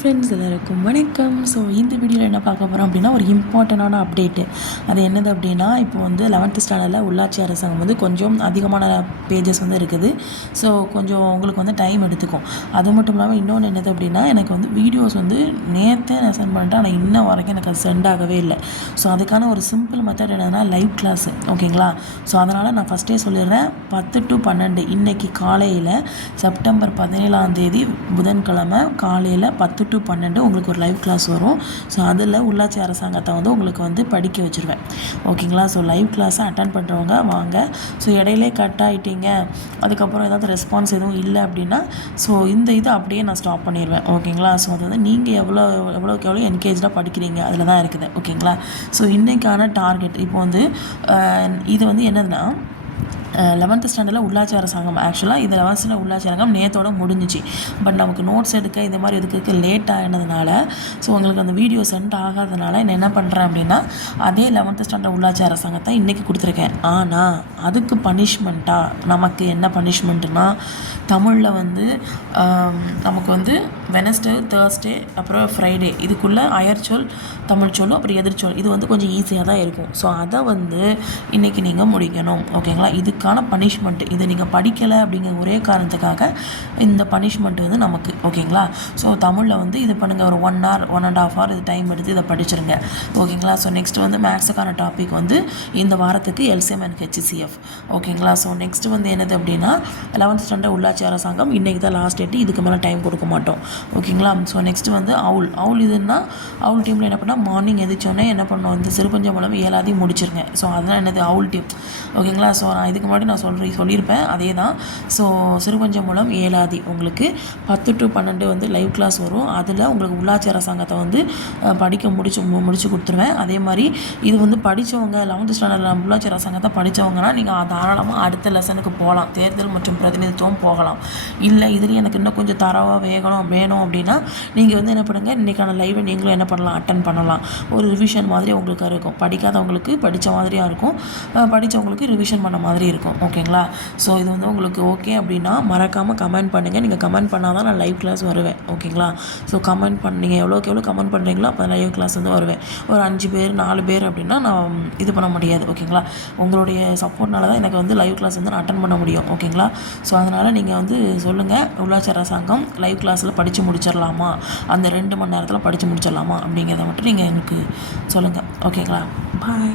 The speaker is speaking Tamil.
ஃப்ரெண்ட்ஸ் எல்லாருக்கும் வணக்கம். ஸோ இந்த வீடியோவில் என்ன பார்க்க போகிறோம் அப்படின்னா ஒரு இம்பார்ட்டண்டான அப்டேட்டு அது என்னது அப்படின்னா இப்போ வந்து லெவன்த்து ஸ்டாண்டர்டில் உள்ளாட்சி அரசாங்கம் வந்து கொஞ்சம் அதிகமான பேஜஸ் வந்து இருக்குது. ஸோ கொஞ்சம் உங்களுக்கு வந்து டைம் எடுத்துக்கும். அது மட்டும் இல்லாமல் இன்னொன்று என்னது அப்படின்னா எனக்கு வந்து வீடியோஸ் வந்து நேற்றே நான் சென்ட் பண்ணிட்டேன். ஆனால் இன்ன வரைக்கும் எனக்கு அது சென்ட் ஆகவே இல்லை. ஸோ அதுக்கான ஒரு சிம்பிள் மெத்தட் என்னென்னா லைவ் கிளாஸ் ஓகேங்களா ஸோ அதனால் நான் ஃபஸ்ட்டே சொல்லிடுறேன். பத்து டு பன்னெண்டு. இன்றைக்கி காலையில் செப்டம்பர் பதினேழாம் தேதி புதன்கிழமை காலையில் பத்து டு பன்னெண்டு உங்களுக்கு ஒரு லைவ் கிளாஸ் வரும். ஸோ அதில் உள்ளாட்சி அரசாங்கத்தை வந்து உங்களுக்கு வந்து படிக்க வச்சுருவேன். ஓகேங்களா ஸோ லைவ் கிளாஸை அட்டன் பண்ணுறவங்க வாங்க. ஸோ இடையிலே கட் ஆகிட்டீங்க அதுக்கப்புறம் ஏதாவது ரெஸ்பான்ஸ் எதுவும் இல்லை அப்படின்னா ஸோ இந்த இதை அப்படியே நான் ஸ்டாப் பண்ணிடுவேன் ஓகேங்களா ஸோ அது வந்து நீங்கள் எவ்வளோ எவ்வளோக்கு எவ்வளோ என்கேஜாக படிக்கிறீங்க அதில் தான் இருக்குது ஓகேங்களா ஸோ இன்றைக்கான டார்கெட் இப்போ வந்து இது வந்து என்னதுன்னா லெவன்த்து ஸ்டாண்டர்டில் உள்ளாட்சி அரசாங்கம். ஆக்சுவலாக இந்த லெவன்த் ஸ்டாண்டர்ட் உள்ளாட்சி அரசாங்கம் நேத்தோட முடிஞ்சிச்சு. பட் நமக்கு நோட்ஸ் எடுக்க இந்த மாதிரி இதுக்கு லேட் ஆகினதுனால ஸோ உங்களுக்கு அந்த வீடியோ சென்ட் ஆகாதனால நான் என்ன பண்ணுறேன் அப்படின்னா அதே லெவன்த்து ஸ்டாண்டர்ட் உள்ளாட்சி அரசாங்கத்தை இன்றைக்கி கொடுத்துருக்கேன். ஆனால் அதுக்கு பனிஷ்மெண்ட்டாக நமக்கு என்ன பனிஷ்மெண்ட்டுனா தமிழில் வந்து நமக்கு வந்து வெனஸ்டே தேர்ஸ்டே அப்புறம் ஃப்ரைடே இதுக்குள்ளே அயர்ச்சொல் தமிழ் சொல் அப்புறம் எதிர்ச்சொல் இது வந்து கொஞ்சம் ஈஸியாக தான் இருக்கும். ஸோ அதை வந்து இன்றைக்கி நீங்கள் முடிக்கணும். ஓகேங்களா இதுக்கான பனிஷ்மெண்ட் இது நீங்கள் படிக்கலை அப்படிங்கிற ஒரே காரணத்துக்காக இந்த பனிஷ்மெண்ட் வந்து நமக்கு ஓகேங்களா? ஸோ தமிழில் வந்து இது பண்ணுங்கள் ஒரு one hour one and half hour இது டைம் எடுத்து இதை படிச்சிருங்க. ஓகேங்களா? ஸோ நெக்ஸ்ட் வந்து மேக்ஸுக்கான டாபிக் வந்து இந்த வாரத்துக்கு எல்சிஎம் அண்ட் ஹெச்சிசிஎஃப் ஓகேங்களா? ஸோ நெக்ஸ்ட் வந்து என்னது அப்படின்னா லெவன்த் ஸ்டாண்டர்ட் உள்ளாட்சி அரசாங்கம் இன்றைக்கி தான் லாஸ்ட் டேட்டு இதுக்கு மேலே டைம் கொடுக்க மாட்டோம். ஓகேங்களா? ஸோ நெக்ஸ்ட் வந்து அவுல் அவுல் இதுன்னா அவுல் டீமில் என்ன பண்ணால் மார்னிங் எதிர்ச்சோடனே என்ன பண்ணோம்? வந்து சிறுபஞ்சம் மூலம் ஏழாதையும் முடிச்சிருங்க. ஸோ அதெல்லாம் என்னது? அவுல் டீம் ஓகேங்களா? ஸோ நான் இதுக்கு முன்னாடி நான் சொல்கிறேன் சொல்லியிருப்பேன். அதே தான் ஸோ சிறுபஞ்சம் மூலம் ஏழாதி உங்களுக்கு பத்து டு பன்னெண்டு வந்து லைவ் கிளாஸ் வரும். அதில் உங்களுக்கு உள்ளாட்சி அரசாங்கத்தை வந்து படிக்க முடிச்சு மு- முடிச்சு கொடுத்துருவேன். அதே மாதிரி இது வந்து படித்தவங்க லெவன்த்து ஸ்டாண்டர்டில் உள்ளாட்சி அரசாங்கத்தை படித்தவங்கன்னா நீங்கள் தாராளமாக அடுத்த லெசனுக்கு போகலாம். தேர்தல் மற்றும் பிரதிநிதித்துவம் போகலாம். இல்லை இதுலேயும் எனக்கு இன்னும் கொஞ்சம் தரவாக வேகணும் வேணும் அப்படின்னா நீங்கள் வந்து என்ன பண்ணுங்கள் இன்றைக்கான லைவை நீங்களும் என்ன பண்ணலாம் அட்டன் பண்ணலாம். ஒரு ரிவிஷன் மாதிரி உங்களுக்கு இருக்கும். படிக்காதவங்களுக்கு படித்த மாதிரியாக இருக்கும். படித்தவங்களுக்கு உங்களுக்கு ரிவிஷன் பண்ண மாதிரி இருக்கும். ஓகேங்களா ஸோ இது வந்து உங்களுக்கு ஓகே அப்படின்னா மறக்காமல் கமெண்ட் பண்ணுங்கள் நீங்கள் கமெண்ட் பண்ணால் தான் நான் லைவ் கிளாஸ் வருவேன். ஓகேங்களா ஸோ கமெண்ட் பண்ண நீங்கள் எவ்வளோக்கு எவ்வளோ கமெண்ட் பண்ணுறீங்களோ அப்போ லைவ் கிளாஸ் வந்து வருவேன். ஒரு அஞ்சு பேர் நாலு பேர் அப்படின்னா நான் இது பண்ண முடியாது. ஓகேங்களா உங்களுடைய சப்போர்ட்னால தான் எனக்கு வந்து லைவ் கிளாஸ் வந்து நான் அட்டன் பண்ண முடியும். ஓகேங்களா ஸோ அதனால் நீங்கள் வந்து சொல்லுங்கள் உள்ளாட்சி அரசாங்கம் லைவ் கிளாஸில் படித்து முடிச்சிடலாமா அந்த ரெண்டு மணி நேரத்தில் படித்து முடிச்சிடலாமா அப்படிங்கிறத மட்டும் நீங்கள் எனக்கு சொல்லுங்கள் ஓகேங்களா பாய்